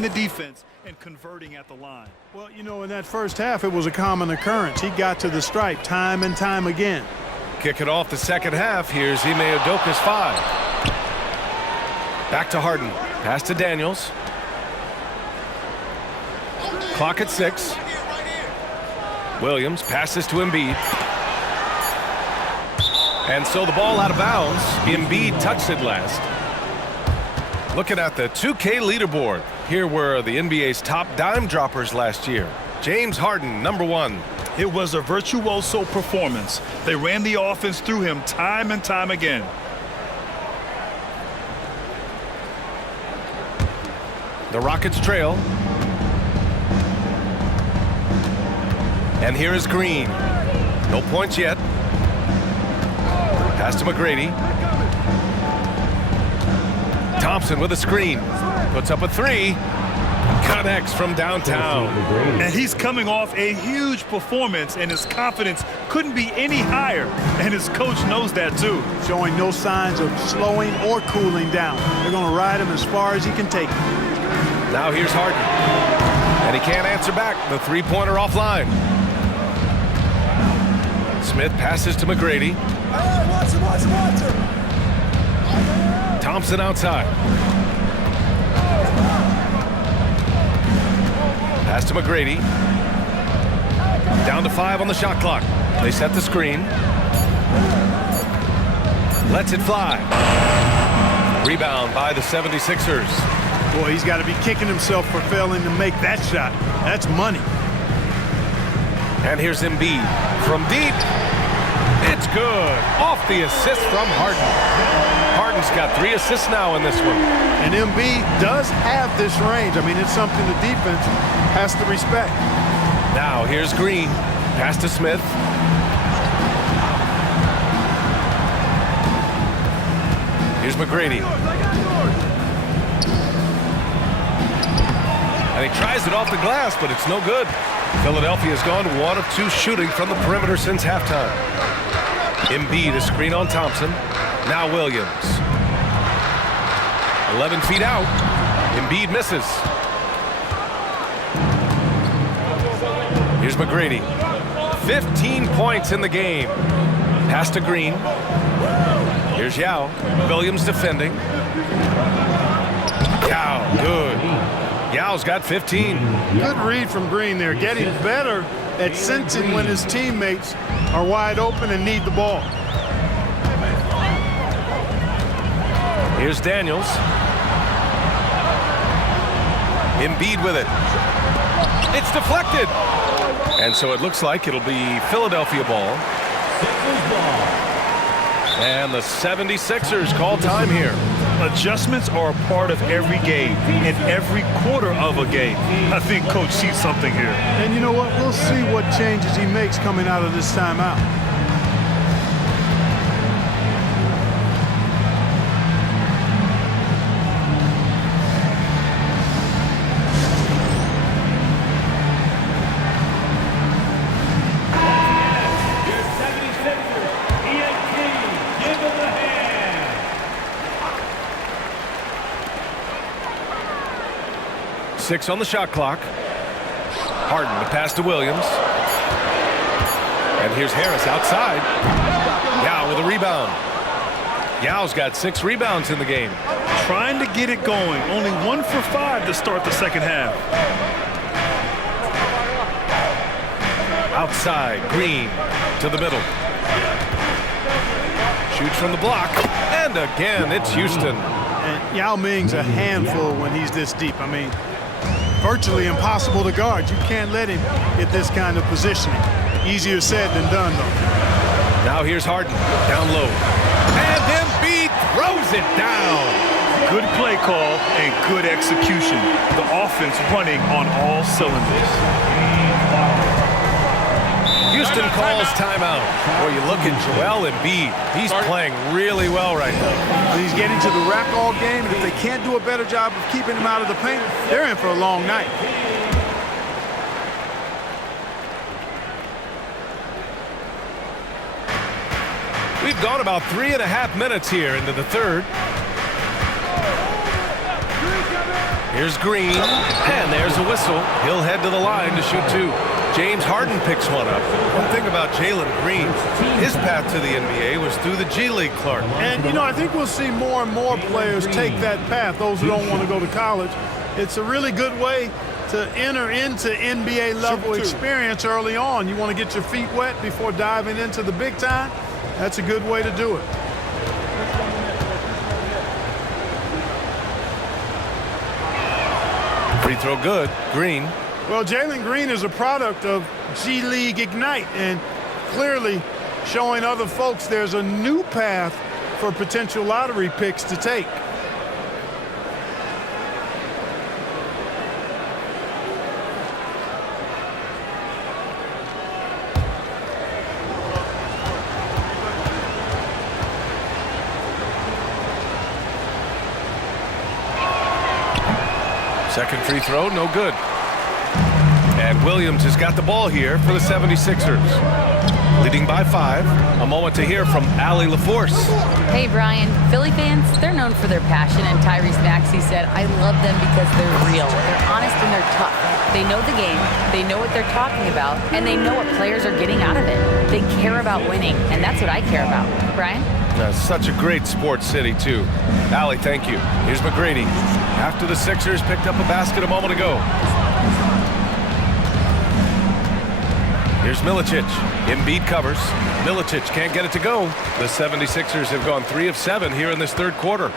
the defense and converting at the line. Well, you know, in that first half, it was a common occurrence. He got to the stripe time and time again. Kick it off the second half. Here's Ime Udoka's 5. Back to Harden. Pass to Daniels. Clock at 6. Williams passes to Embiid. And so the ball out of bounds. Embiid touched it last. Looking at the 2K leaderboard. Here were the NBA's top dime droppers last year. James Harden, number 1. It was a virtuoso performance. They ran the offense through him time and time again. The Rockets trail. And here is Green. No points yet. Pass to McGrady. Thompson with a screen. Puts up a 3. Connects from downtown. And he's coming off a huge performance, and his confidence couldn't be any higher. And his coach knows that too. Showing no signs of slowing or cooling down. They're going to ride him as far as he can take him. Now here's Harden. And he can't answer back. The three-pointer offline. Smith passes to McGrady. Watch him. Thompson outside. Pass to McGrady. Down to 5 on the shot clock. They set the screen. Lets it fly. Rebound by the 76ers. Boy, he's got to be kicking himself for failing to make that shot. That's money. And here's Embiid from deep. It's good. Off the assist from Harden. Harden's got 3 assists now in this one. And Embiid does have this range. I mean, it's something the defense has to respect. Now here's Green. Pass to Smith. Here's McGrady. And he tries it off the glass, but it's no good. Philadelphia's gone 1 of 2 shooting from the perimeter since halftime. Embiid a screen on Thompson. Now Williams. 11 feet out. Embiid misses. Here's McGrady. 15 points in the game. Pass to Green. Here's Yao. Williams defending. Yao, good. Yao's got 15. Good read from Green there. Getting better at sensing when his teammates are wide open and need the ball. Here's Daniels. Embiid with it. It's deflected. And so it looks like it'll be Philadelphia ball. And the 76ers call time here. Adjustments are a part of every game and every quarter of a game. I think Coach sees something here. And you know what? We'll see what changes he makes coming out of this timeout. Six on the shot clock. Harden to pass to Williams. And here's Harris outside. Yao with a rebound. Yao's got 6 rebounds in the game. Trying to get it going. Only 1 for 5 to start the second half. Outside, Green to the middle. Shoots from the block. And again, it's Houston. And Yao Ming's a handful when he's this deep. I mean, virtually impossible to guard. You can't let him get this kind of positioning. Easier said than done, though. Now here's Harden, down low. And Embiid throws it down. Good play call and good execution. The offense running on all cylinders. Houston calls timeout. Boy, you look at Joel Embiid. He's playing really well right now. He's getting to the rack all game, and if they can't do a better job of keeping him out of the paint, they're in for a long night. We've gone about 3.5 minutes here into the third. Here's Green, and there's a whistle. He'll head to the line to shoot two. James Harden picks one up. One thing about Jalen Green, his path to the NBA was through the G League, Clark. And, you know, I think we'll see more and more players take that path, those who don't want to go to college. It's a really good way to enter into NBA level experience early on. You want to get your feet wet before diving into the big time. That's a good way to do it. Free throw good. Green. Well, Jalen Green is a product of G League Ignite and clearly showing other folks there's a new path for potential lottery picks to take. Second free throw, no good. And Williams has got the ball here for the 76ers. Leading by 5. A moment to hear from Allie LaForce. Hey, Brian. Philly fans, they're known for their passion, and Tyrese Maxey said, I love them because they're real. They're honest and they're tough. They know the game, they know what they're talking about, and they know what players are getting out of it. They care about winning, and that's what I care about. Brian? Such a great sports city, too. Allie, thank you. Here's McGrady. After the Sixers picked up a basket a moment ago. Here's Milicic. Embiid covers. Milicic can't get it to go. The 76ers have gone 3 of 7 here in this third quarter.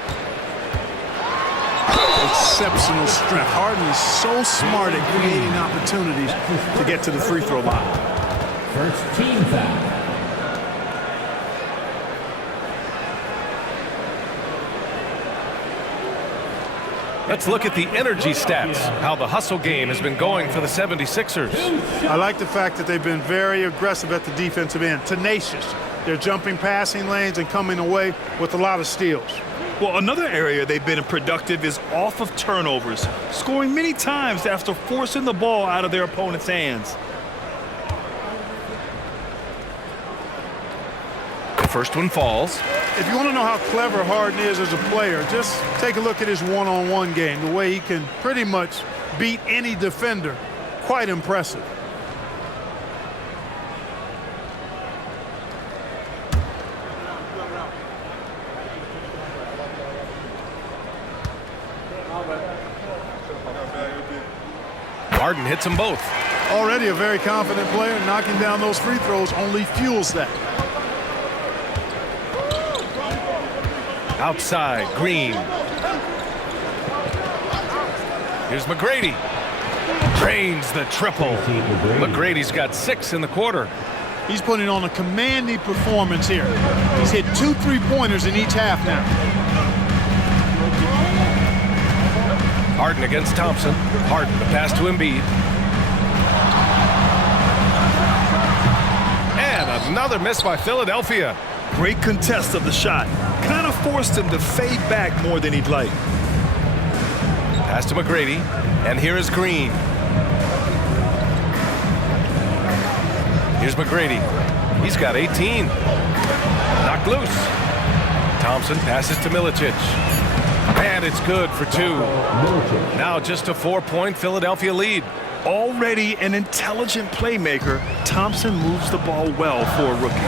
Exceptional strength. Harden is so smart at creating opportunities to get to the free throw line. First team foul. Let's look at the energy stats, how the hustle game has been going for the 76ers. I like the fact that they've been very aggressive at the defensive end, tenacious. They're jumping passing lanes and coming away with a lot of steals. Well, another area they've been productive is off of turnovers, scoring many times after forcing the ball out of their opponent's hands. The first one falls. If you want to know how clever Harden is as a player, just take a look at his one-on-one game, the way he can pretty much beat any defender. Quite impressive. Harden hits them both. Already a very confident player. Knocking down those free throws only fuels that. Outside, Green. Here's McGrady. Drains the triple. McGrady's got 6 in the quarter. He's putting on a commanding performance here. He's hit 2 3-pointers in each half now. Harden against Thompson. Harden, the pass to Embiid. And another miss by Philadelphia. Great contest of the shot. Kind of forced him to fade back more than he'd like. Pass to McGrady. And here is Green. Here's McGrady. He's got 18. Knocked loose. Thompson passes to Milicic. And it's good for 2. Now just a 4-point Philadelphia lead. Already an intelligent playmaker, Thompson moves the ball well for a rookie.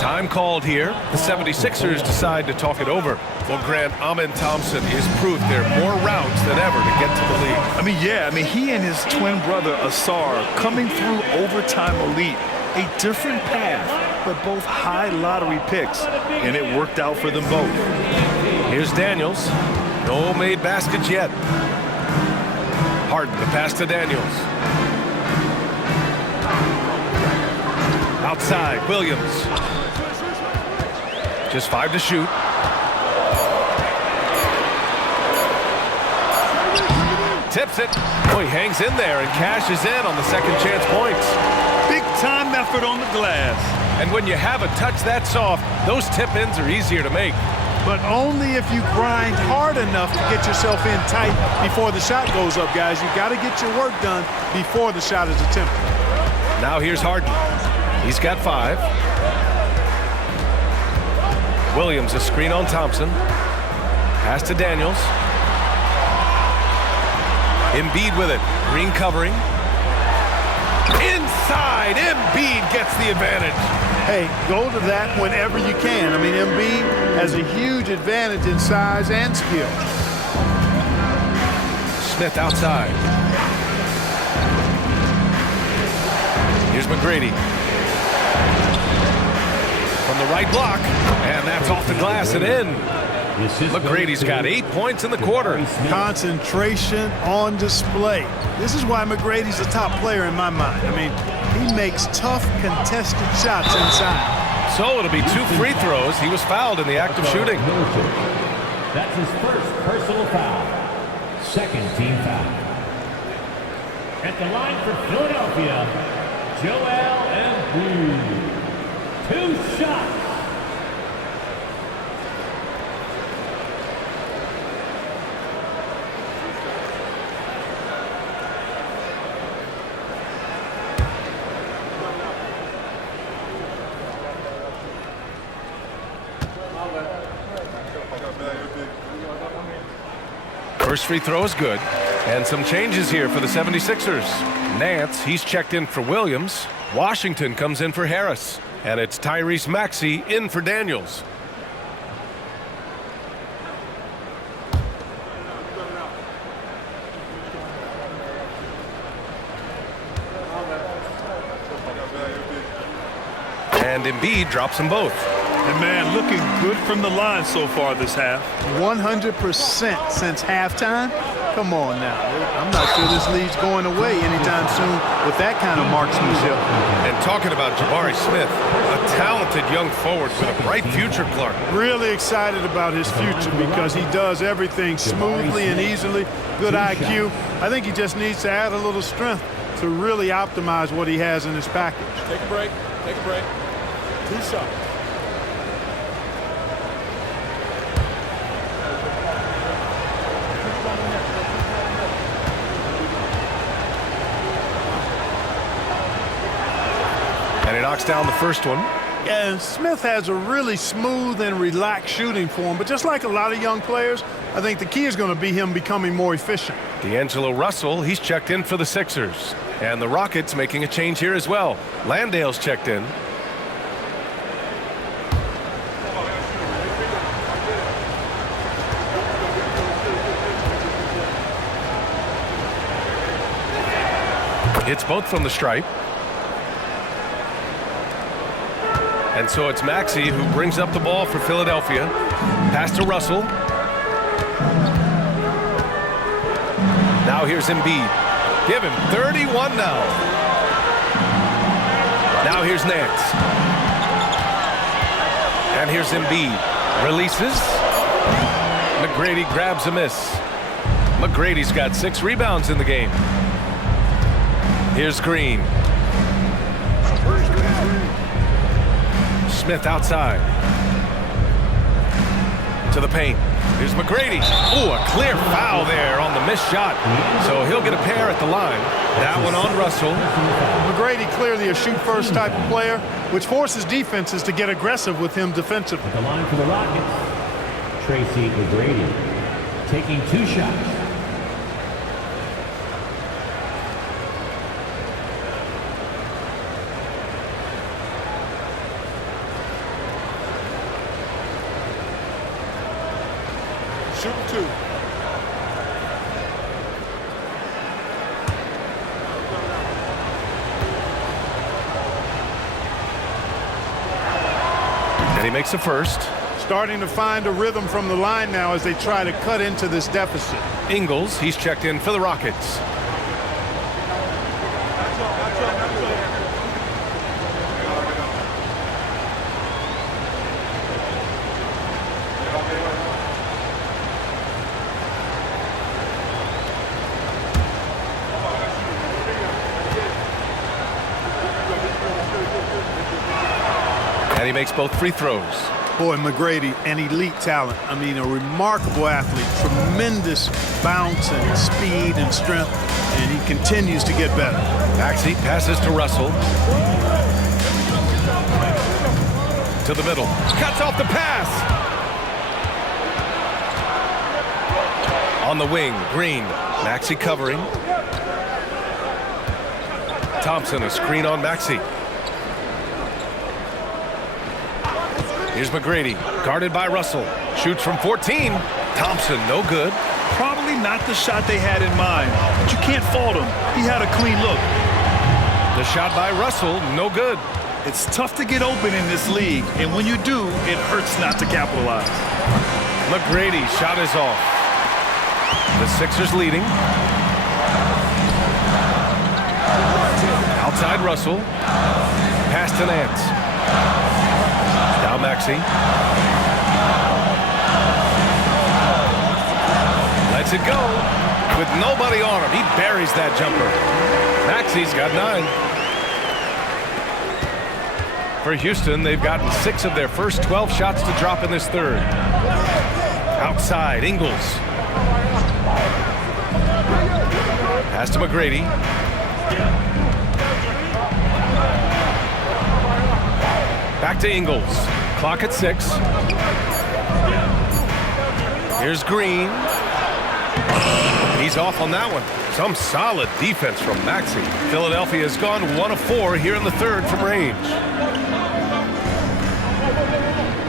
Time called here. The 76ers decide to talk it over. Well, Grant, Amin Thompson is proof there are more routes than ever to get to the league. He and his twin brother Asar coming through overtime elite. A different path, but both high lottery picks, and it worked out for them both. Here's Daniels. No made baskets yet. Harden, the pass to Daniels. Outside, Williams. Just 5 to shoot. Tips it. Oh, he hangs in there and cashes in on the second chance points. Big time effort on the glass. And when you have a touch that soft, those tip-ins are easier to make. But only if you grind hard enough to get yourself in tight before the shot goes up, guys. You've got to get your work done before the shot is attempted. Now here's Harden. He's got 5. Williams, a screen on Thompson. Pass to Daniels. Embiid with it. Green covering. Inside, Embiid gets the advantage. Hey, go to that whenever you can. I mean, Embiid has a huge advantage in size and skill. Smith outside. Here's McGrady. From the right block, and that's off the glass and in. McGrady's got 8 points in the quarter. Concentration on display. This is why McGrady's the top player in my mind. I mean, he makes tough, contested shots inside. So it'll be 2 free throws. He was fouled in the act of shooting. That's his first personal foul. Second team foul. At the line for Philadelphia, Joel Embiid. 2 shots. First free throw is good. And some changes here for the 76ers. Nance, he's checked in for Williams. Washington comes in for Harris. And it's Tyrese Maxey in for Daniels. And Embiid drops them both. And man, looking good from the line so far this half. 100% since halftime. Come on now. I'm not sure this lead's going away anytime soon with that kind of marksmanship. And talking about Jabari Smith, a talented young forward with a bright future, Clark. Really excited about his future because he does everything smoothly and easily. Good IQ. I think he just needs to add a little strength to really optimize what he has in his package. Take a break. Take a break. 2 shots. And he knocks down the first one. And Smith has a really smooth and relaxed shooting form, but just like a lot of young players, I think the key is going to be him becoming more efficient. D'Angelo Russell, he's checked in for the Sixers. And the Rockets making a change here as well. Landale's checked in. Hits both from the stripe. And so it's Maxey who brings up the ball for Philadelphia. Pass to Russell. Now here's Embiid. Give him 31 now. Now here's Nance. And here's Embiid. Releases. McGrady grabs a miss. McGrady's got 6 rebounds in the game. Here's Green. Smith outside. To the paint. Here's McGrady. Oh, a clear foul there on the missed shot. So he'll get a pair at the line. That one on Russell. McGrady clearly a shoot-first type of player, which forces defenses to get aggressive with him defensively. At the line for the Rockets, Tracy McGrady taking 2 shots. Shoot 2. And he makes a first. Starting to find a rhythm from the line now as they try to cut into this deficit. Ingles, he's checked in for the Rockets. And he makes both free throws. Boy, McGrady, an elite talent. I mean, a remarkable athlete. Tremendous bounce and speed and strength. And he continues to get better. Maxey passes to Russell. To the middle. Cuts off the pass. On the wing, Green. Maxey covering. Thompson, a screen on Maxey. Here's McGrady, guarded by Russell. Shoots from 14. Thompson, no good. Probably not the shot they had in mind, but you can't fault him. He had a clean look. The shot by Russell, no good. It's tough to get open in this league, and when you do, it hurts not to capitalize. McGrady, shot is off. The Sixers leading. Outside Russell. Pass to Nance. Now Maxey. Lets it go. With nobody on him, he buries that jumper. Maxey's got 9. For Houston, they've gotten 6 of their first 12 shots to drop in this third. Outside, Ingles. Pass to McGrady. Back to Ingles. Clock at 6. Here's Green. He's off on that one. Some solid defense from Maxey. Philadelphia has gone 1 of 4 here in the third from range.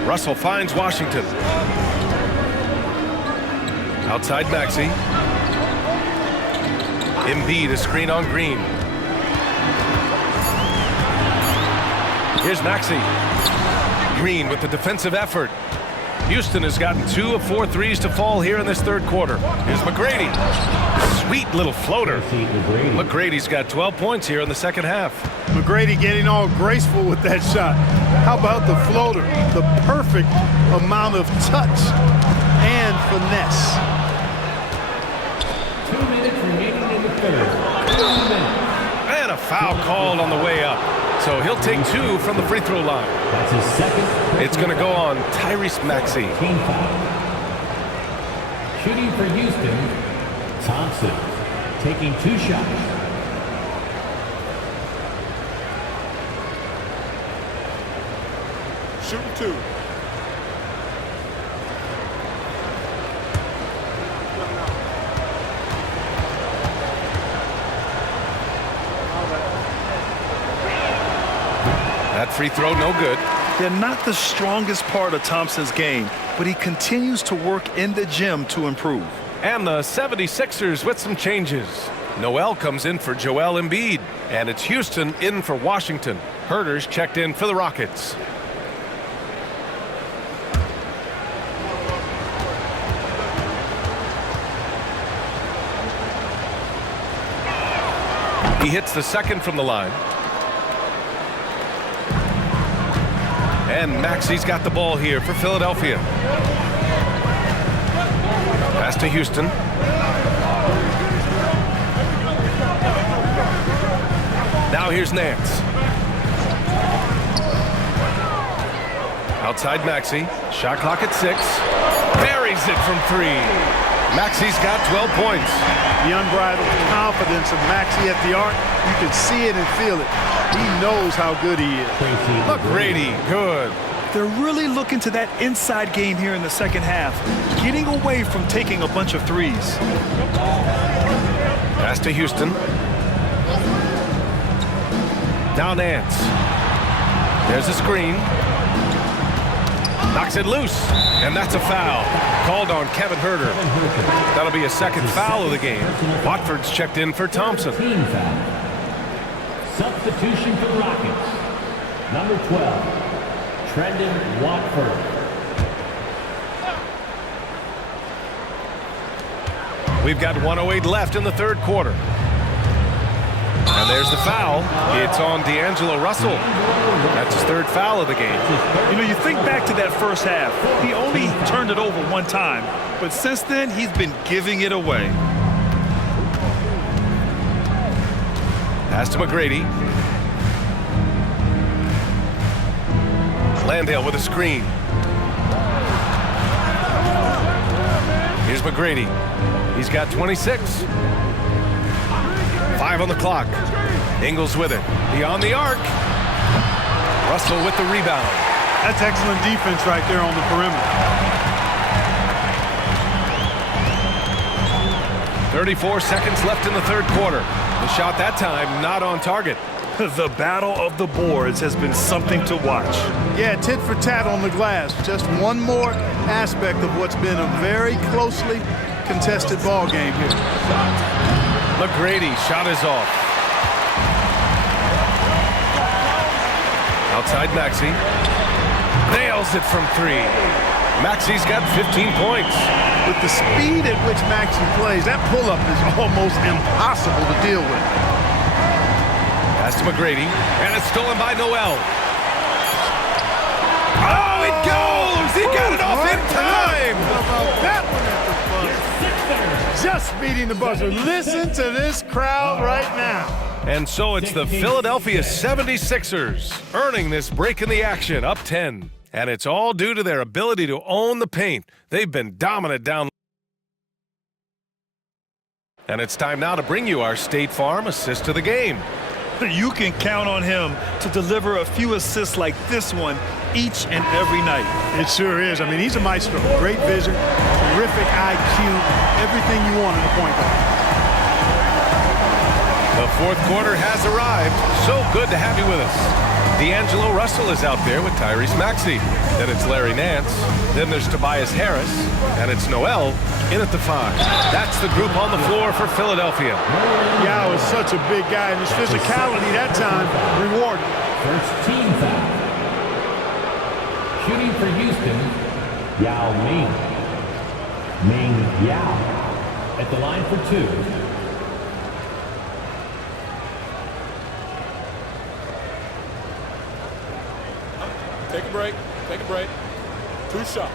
Russell finds Washington. Outside Maxey. Embiid, a screen on Green. Here's Maxey. Green with the defensive effort. Houston has gotten 2 of 4 threes to fall here in this third quarter. Here's McGrady. Sweet little floater. McGrady's got 12 points here in the second half. McGrady getting all graceful with that shot. How about the floater? The perfect amount of touch and finesse. 2 minutes remaining in the third. 2 minutes. And a foul called on the way up. So he'll take 2 from the free throw line. That's his second. It's going to go on Tyrese Maxey. Team foul. Shooting for Houston, Thompson. Taking 2 shots. Shooting 2. That free throw, no good. They're not the strongest part of Thompson's game, but he continues to work in the gym to improve. And the 76ers with some changes. Noel comes in for Joel Embiid. And it's Houston in for Washington. Herder's checked in for the Rockets. He hits the second from the line. And Maxey's got the ball here for Philadelphia. Pass to Houston. Now here's Nance. Outside Maxey. Shot clock at 6. Buries it from 3. Maxey's got 12 points. The unbridled confidence of Maxey at the arc. You can see it and feel it. He knows how good he is. McGrady, good. They're really looking to that inside game here in the second half, getting away from taking a bunch of threes. Pass to Houston. Now Nance. There's a screen. Knocks it loose, and that's a foul. Called on Kevin Herder. That'll be a second foul of the game. Watford's checked in for Thompson. Team foul. Substitution for Rockets. Number 12, Trendon Watford. We've got 1:08 left in the third quarter. And there's the foul. It's on D'Angelo Russell. That's his third foul of the game. You know, you think back to that first half. He only turned it over one time, but since then, he's been giving it away. Pass to McGrady. Landale with a screen. Here's McGrady. He's got 26. 5 on the clock. Ingles with it. Beyond the arc. Russell with the rebound. That's excellent defense right there on the perimeter. 34 seconds left in the third quarter. The shot that time not on target. The battle of the boards has been something to watch. Yeah, tit for tat on the glass. Just one more aspect of what's been a very closely contested ball game here. McGrady shot is off. Outside Maxey. Nails it from three. Maxey's got 15 points. With the speed at which Maxey plays, that pull-up is almost impossible to deal with. Pass to McGrady, and it's stolen by Noel. Oh, it goes! He got it off in time! How about that one at the buzzer? Just beating the buzzer. Listen to this crowd right now. And so it's the Philadelphia 76ers earning this break in the action, up 10. And it's all due to their ability to own the paint. They've been dominant down. And it's time now to bring you our State Farm assist of the game. You can count on him to deliver a few assists like this one each and every night. It sure is. I mean, he's a maestro. Great vision, terrific IQ, everything you want in a point guard. The fourth quarter has arrived. So good to have you with us. D'Angelo Russell is out there with Tyrese Maxey. Then it's Larry Nance. Then there's Tobias Harris. And it's Noel in at the 5. That's the group on the floor for Philadelphia. Yao is such a big guy, and his physicality that time rewarded. First team foul. Shooting for Houston, Yao Ming. Ming Yao at the line for 2. Take a break. Take a break. 2 shots.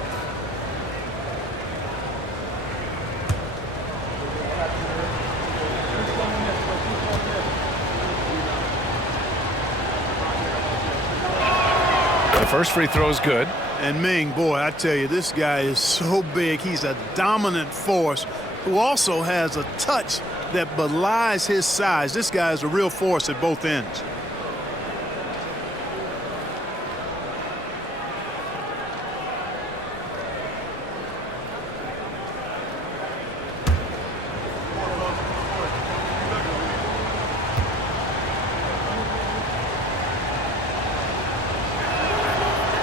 The first free throw is good. And Ming, boy, I tell you, this guy is so big. He's a dominant force who also has a touch that belies his size. This guy is a real force at both ends.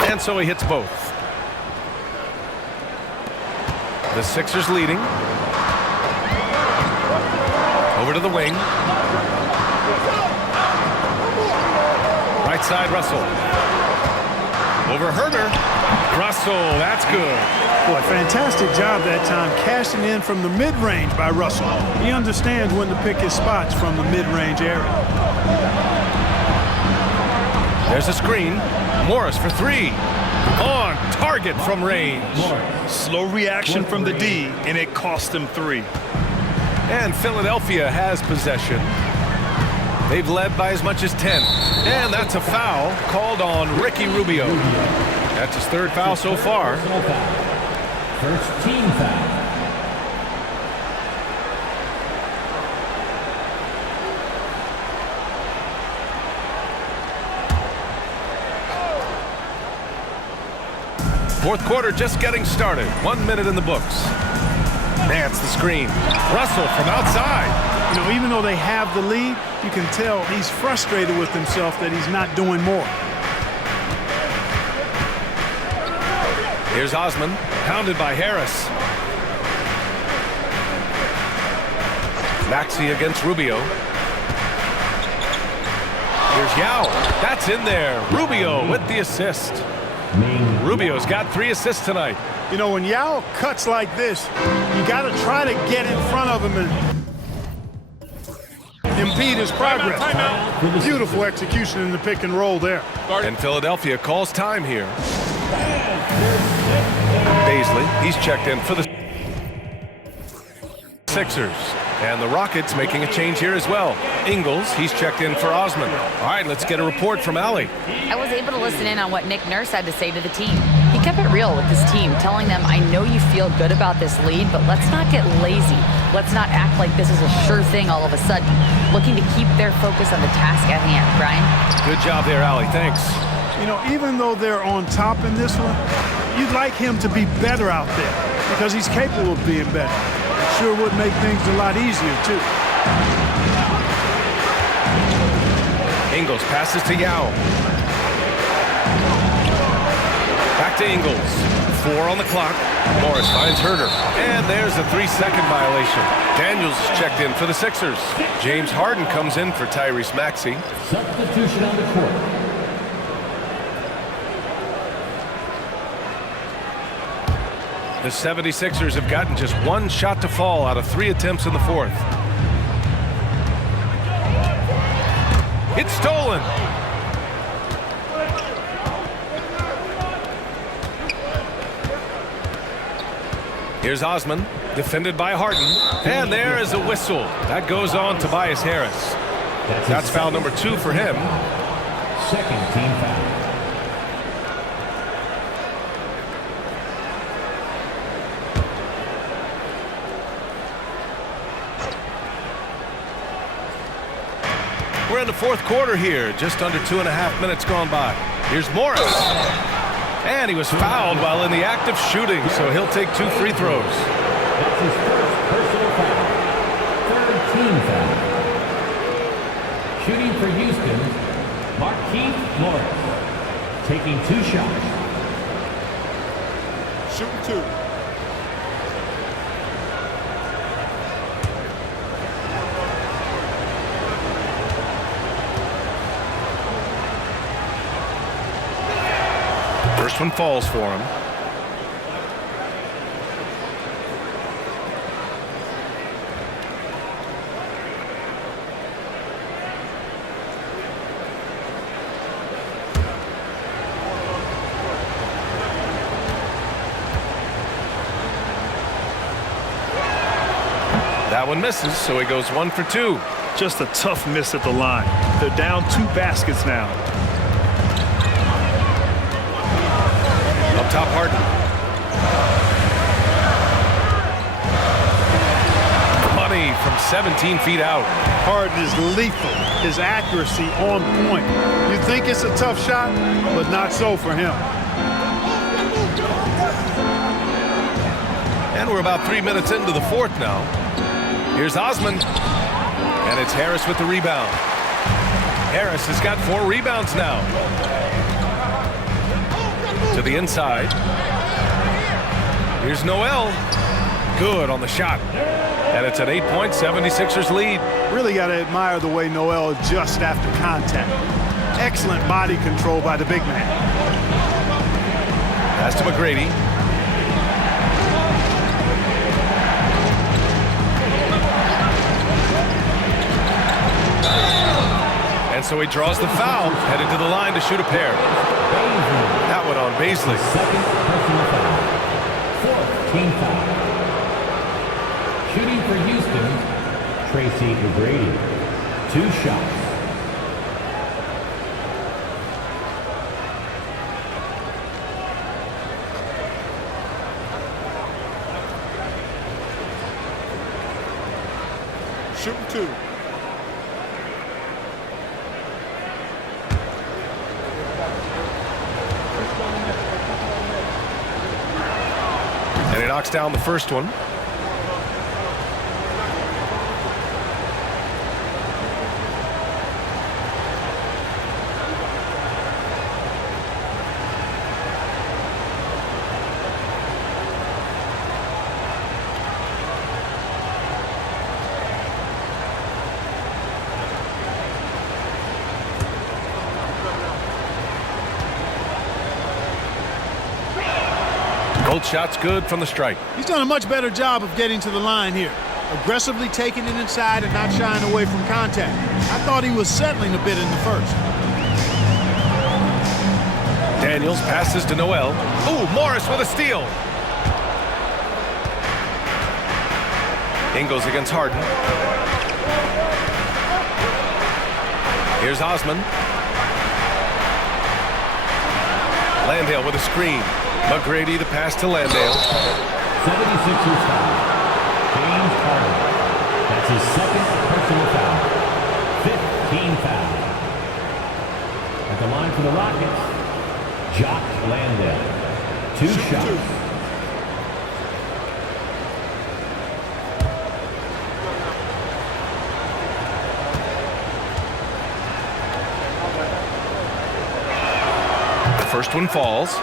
And so he hits both. The Sixers leading. Over to the wing. Right side, Russell. Over Herder. Russell, that's good. Boy, fantastic job that time cashing in from the mid-range by Russell. He understands when to pick his spots from the mid-range area. There's a screen. Morris for 3. On target from range. Slow reaction from the D, and it cost him 3. And Philadelphia has possession. They've led by as much as 10. And that's a foul called on Ricky Rubio. That's his 3rd foul so far. First team foul. Fourth quarter just getting started. 1 minute in the books. Nance the screen. Russell from outside. You know, even though they have the lead, you can tell he's frustrated with himself that he's not doing more. Here's Osman, pounded by Harris. Maxey against Rubio. Here's Yao. That's in there. Rubio with the assist. Rubio's got 3 assists tonight. You know, when Yao cuts like this, you got to try to get in front of him and impede his progress. Timeout. Beautiful execution in the pick and roll there. And Philadelphia calls time here. Baisley, he's checked in for the Sixers. And the Rockets making a change here as well. Ingles, he's checked in for Osman. All right, let's get a report from Allie. I was able to listen in on what Nick Nurse had to say to the team. He kept it real with his team, telling them, I know you feel good about this lead, but let's not get lazy. Let's not act like this is a sure thing all of a sudden. Looking to keep their focus on the task at hand. Brian? Good job there, Allie. Thanks. You know, even though they're on top in this one, you'd like him to be better out there because he's capable of being better. Sure would make things a lot easier, too. Ingles passes to Yao. Back to Ingles. 4 on the clock. Morris finds Herder. And there's a 3-second violation. Daniels is checked in for the Sixers. James Harden comes in for Tyrese Maxey. Substitution on the court. The 76ers have gotten just 1 shot to fall out of 3 attempts in the 4th. It's stolen. Here's Osman, defended by Harden. And there is a whistle. That goes on Tobias Harris. That's foul number 2 for him. Second team foul. We're in the 4th quarter here. Just under 2.5 minutes gone by. Here's Morris. And he was fouled while in the act of shooting, so he'll take 2 free throws. That's his first personal foul. Third team foul. Shooting for Houston, Markieff Morris. Taking 2 shots. Shooting 2. First one falls for him. That one misses, so he goes 1 for 2. Just a tough miss at the line. They're down 2 baskets now. Up top, Harden. Money from 17 feet out. Harden is lethal. His accuracy on point. You think it's a tough shot, but not so for him. And we're about 3 minutes into the 4th now. Here's Osman. And it's Harris with the rebound. Harris has got 4 rebounds now. To the inside. Here's Noel. Good on the shot. And it's an 8-point 76ers lead. Really got to admire the way Noel adjusts after contact. Excellent body control by the big man. Pass to McGrady. And so he draws the foul, headed to the line to shoot a pair. That one on Baisley. Second personal foul. Fourth team foul. Shooting for Houston, Tracy McGrady. 2 shots. Shooting 2. And he knocks down the first one. Both shots good from the strike. He's done a much better job of getting to the line here. Aggressively taking it inside and not shying away from contact. I thought he was settling a bit in the first. Daniels passes to Noel. Ooh, Morris with a steal. Ingles against Harden. Here's Osman. Landale with a screen. McGrady the pass to Landale. 76ers foul. James Harden. That's his second personal foul. 15 foul. At the line for the Rockets, Jock Landale. 2 shots. First one falls.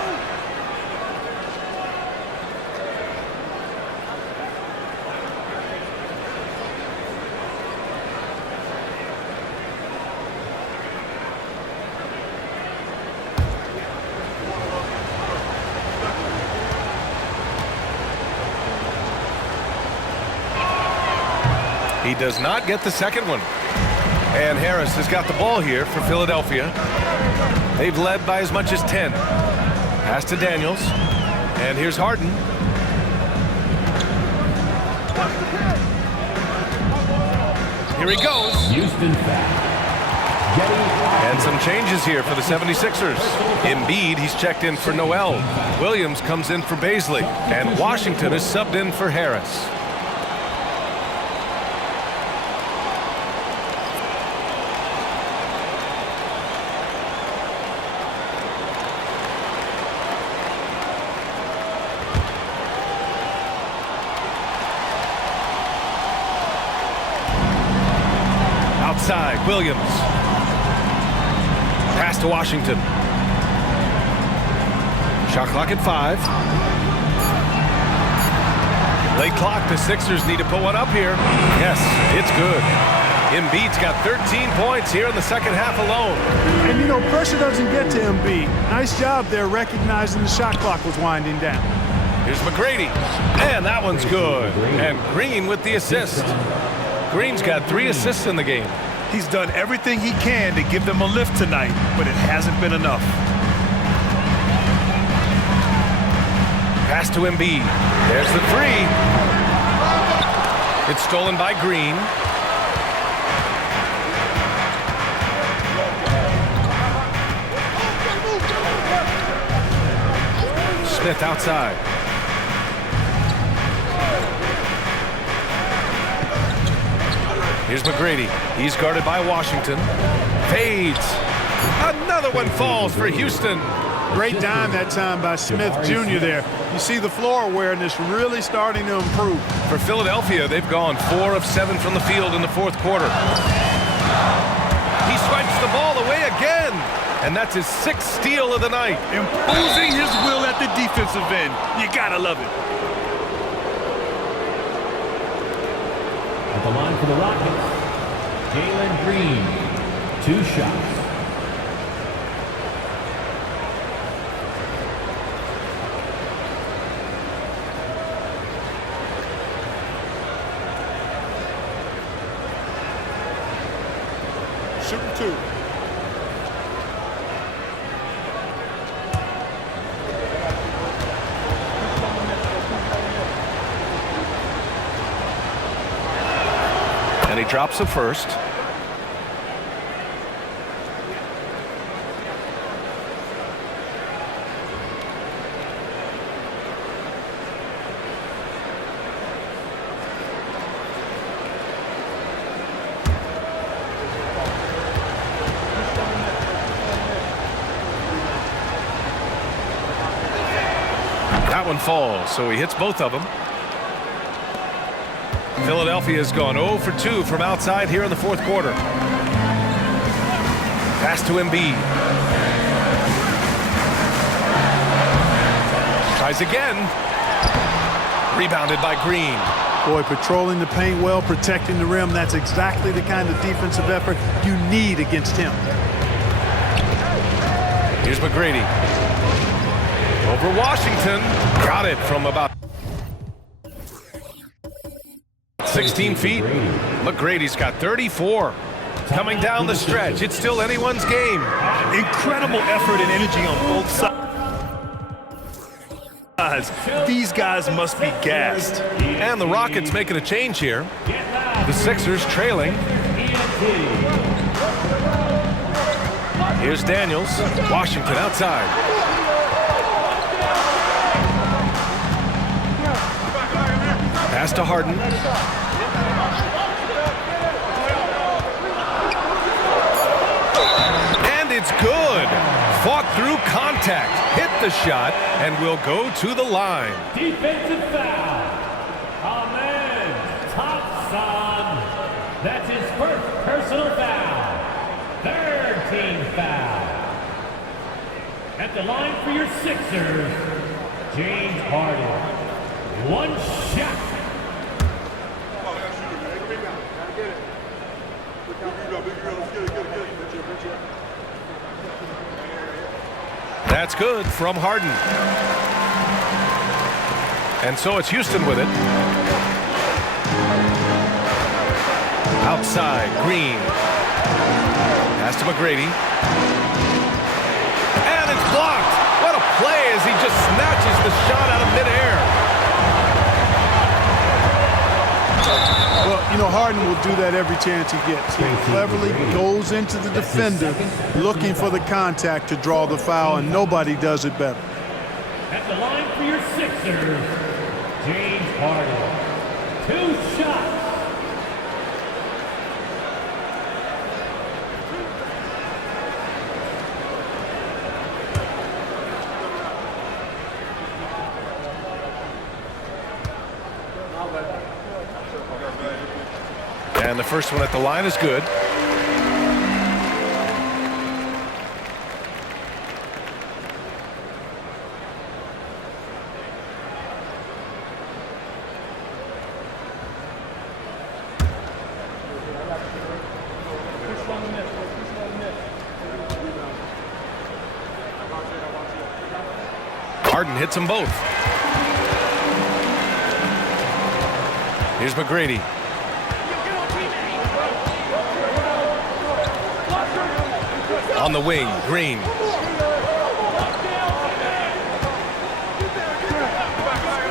He does not get the second one. And Harris has got the ball here for Philadelphia. They've led by as much as 10. Pass to Daniels. And here's Harden. Here he goes. Houston foul. And some changes here for the 76ers. Embiid, he's checked in for Noel. Williams comes in for Baisley. And Washington is subbed in for Harris. Outside, Williams. Pass to Washington. Shot clock at 5. Late clock, the Sixers need to put one up here. Yes, it's good. Embiid's got 13 points here in the second half alone. And, you know, pressure doesn't get to Embiid. Nice job there recognizing the shot clock was winding down. Here's McGrady. And that one's good. And Green with the assist. Green's got 3 assists in the game. He's done everything he can to give them a lift tonight, but it hasn't been enough. Pass to Embiid. There's the 3. It's stolen by Green. Smith outside. Here's McGrady. He's guarded by Washington. Fades. Another one falls for Houston. Great dime that time by Smith Jr. there. You see the floor awareness really starting to improve. For Philadelphia, they've gone 4 of 7 from the field in the fourth quarter. He swipes the ball away again. And that's his 6th steal of the night. Imposing his will at the defensive end. You gotta love it. At the line for the Rockets, Jalen Green, 2 shots. Shooting 2. And he drops the first. That one falls, so he hits both of them. Philadelphia has gone 0 for 2 from outside here in the fourth quarter. Pass to Embiid. Tries again. Rebounded by Green. Boy, patrolling the paint well, protecting the rim. That's exactly the kind of defensive effort you need against him. Here's McGrady. Over Washington. Got it from about 16 feet. McGrady's got 34. Coming down the stretch. It's still anyone's game. Incredible effort and energy on both sides. These guys must be gassed. And the Rockets making a change here. The Sixers trailing. Here's Daniels. Washington outside. Pass to Harden. And it's good. Fought through contact. Hit the shot and will go to the line. Defensive foul. Amen. Thompson. That's his first personal foul. 3rd team foul. At the line for your Sixers, James Harden. One shot. That's good from Harden. And so it's Houston with it. Outside, Green. Pass to McGrady. And it's blocked. What a play as he just snatches the shot out of midair. Well, you know, Harden will do that every chance he gets. He cleverly goes into the defender looking for the contact to draw the foul, and nobody does it better. At the line for your Sixers, James Harden. 2 shots. And the first one at the line is good. Harden hits them both. Here's McGrady. On the wing, Green.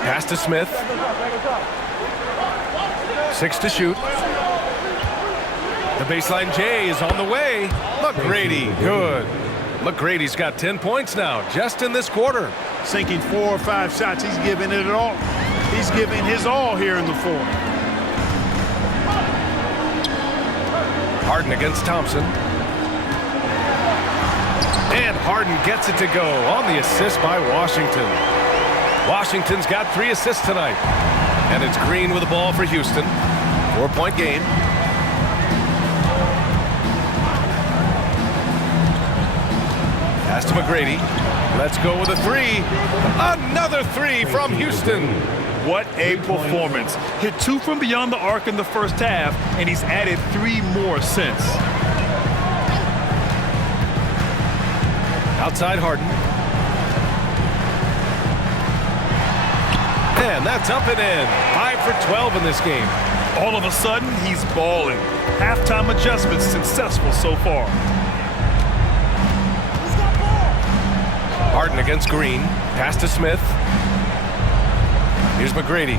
Pass to Smith. 6 to shoot. The baseline J is on the way. McGrady, good. McGrady's got 10 points now, just in this quarter. Sinking 4 or 5 shots, he's giving it all. He's giving his all here in the fourth. Harden against Thompson. And Harden gets it to go on the assist by Washington. Washington's got 3 assists tonight. And it's Green with the ball for Houston. 4-point game. Pass to McGrady. Let's go with a 3. Another 3 from Houston. What a performance. Hit 2 from beyond the arc in the first half, and he's added 3 more since. Outside Harden. And that's up and in. 5 for 12 in this game. All of a sudden, he's balling. Halftime adjustments successful so far. Harden against Green. Pass to Smith. Here's McGrady.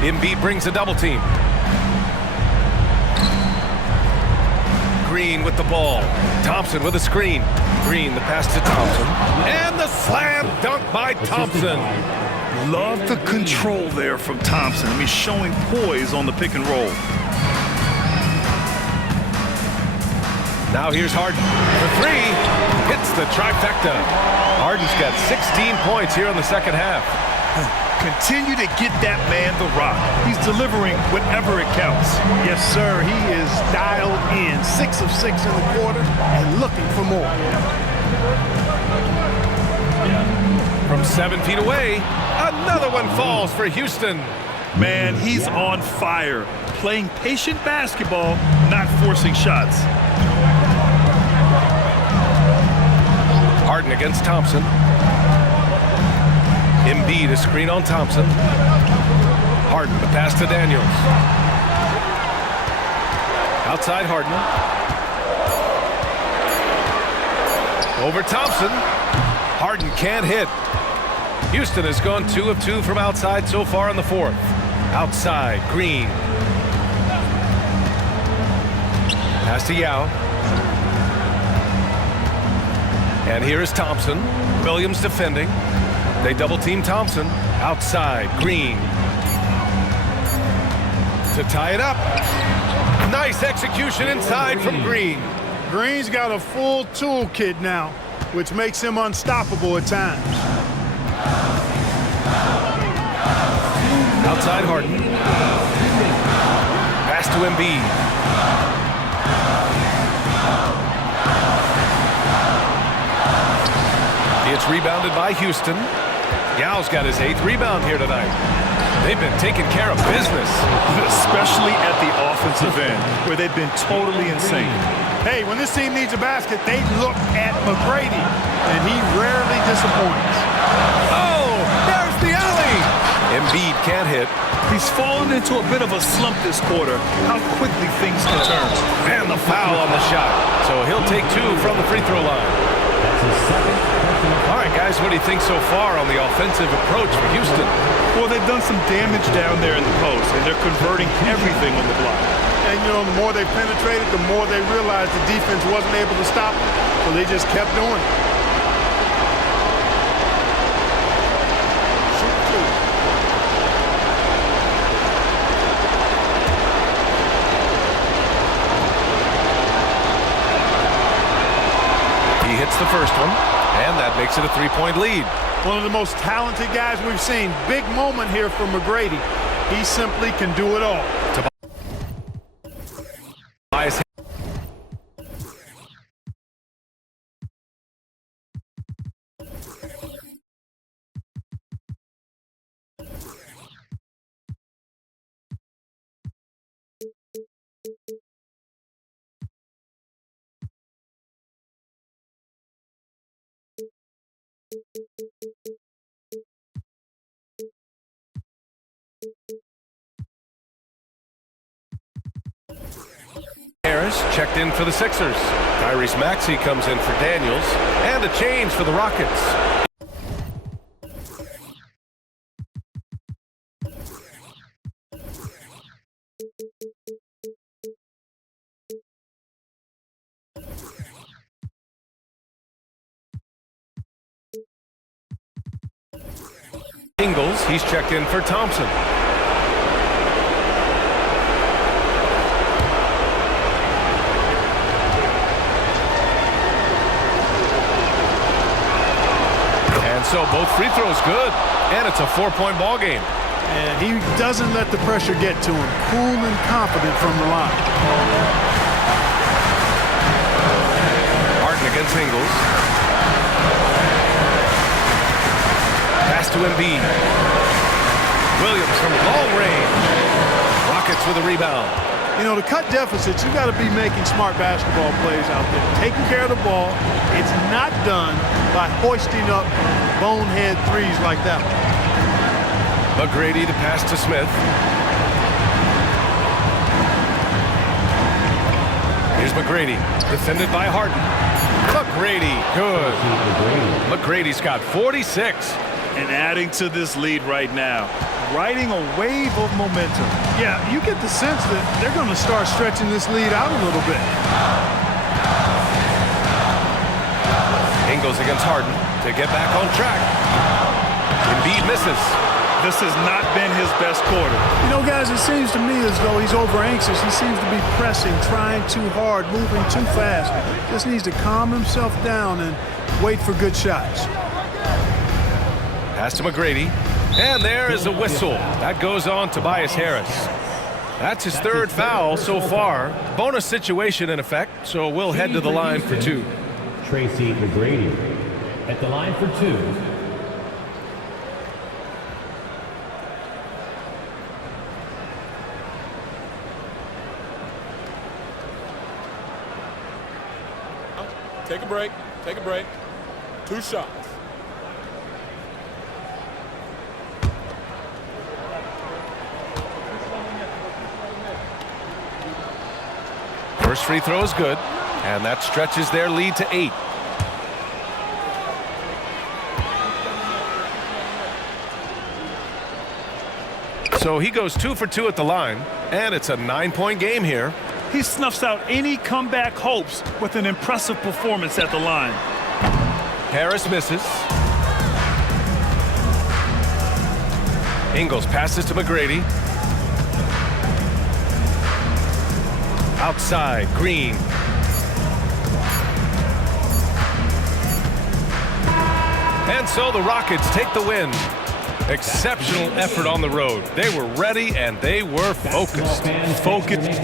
Embiid brings a double team. Green with the ball. Thompson with a screen. Green, the pass to Thompson. And the slam dunk by Thompson. Love the control there from Thompson. I mean, showing poise on the pick and roll. Now here's Harden for 3. Hits the trifecta. Harden's got 16 points here in the second half. Continue to get that man the rock. He's delivering whenever it counts. Yes, sir. He is dialed in. 6 of 6 in the quarter and looking for more. From 7 feet away, another one falls for Houston. Man, he's on fire. Playing patient basketball, not forcing shots. Harden against Thompson. Embiid a screen on Thompson. Harden, the pass to Daniels. Outside Harden. Over Thompson. Harden can't hit. Houston has gone 2 of 2 from outside so far in the fourth. Outside, Green. Pass to Yao. And here is Thompson. Williams defending. They double team Thompson. Outside, Green. To tie it up. Nice execution inside from Green. Green's got a full toolkit now, which makes him unstoppable at times. Outside Harden. Pass to Embiid. rebounded by Houston. Yao's got his 8th rebound here tonight. They've been taking care of business. Especially at the offensive end, where they've been totally insane. Hey, when this team needs a basket, they look at McGrady, and he rarely disappoints. Oh, there's the alley. Embiid can't hit. He's fallen into a bit of a slump this quarter. How quickly things can turn. And the foul on the shot. So he'll take 2 from the free throw line. That's his second personal foul. All right, guys, what do you think so far on the offensive approach for Houston? Well, they've done some damage down there in the post, and they're converting everything on the block. And, you know, the more they penetrated, the more they realized the defense wasn't able to stop them, so they just kept doing it. He hits the first one, and that makes it a 3-point lead. One of the most talented guys we've seen. Big moment here for McGrady. He simply can do it all. Tobias Harris checked in for the Sixers. Tyrese Maxey comes in for Daniels, and a change for the Rockets. Ingles, he's checked in for Thompson. And so both free throws good, and it's a 4-point ball game. And he doesn't let the pressure get to him. Cool and confident from the line. Harden against Ingles. Pass to Embiid. Williams from long range. Rockets with a rebound. You know, to cut deficits, you got to be making smart basketball plays out there. Taking care of the ball. It's not done by hoisting up bonehead threes like that one. McGrady to pass to Smith. Here's McGrady, defended by Harden. McGrady, good. McGrady's got 46. And adding to this lead right now, riding a wave of momentum. Yeah, you get the sense that they're going to start stretching this lead out a little bit. Ingles against Harden to get back on track. Embiid misses. This has not been his best quarter. You know, guys, it seems to me as though he's over-anxious. He seems to be pressing, trying too hard, moving too fast. Just needs to calm himself down and wait for good shots. Pass to McGrady. And there is a whistle. That goes on Tobias Harris. That's his 3rd foul so far. Bonus situation in effect, so we'll head to the line for 2. Tracy McGrady at the line for 2. Take a break. Take a break. 2 shots. First free throw is good, and that stretches their lead to 8. So he goes 2 for 2 at the line, and it's a 9-point game here. He snuffs out any comeback hopes with an impressive performance at the line. Harris misses. Ingles passes to McGrady. Outside, Green. And so the Rockets take the win. Exceptional effort on the road. They were ready and they were focused. Focused.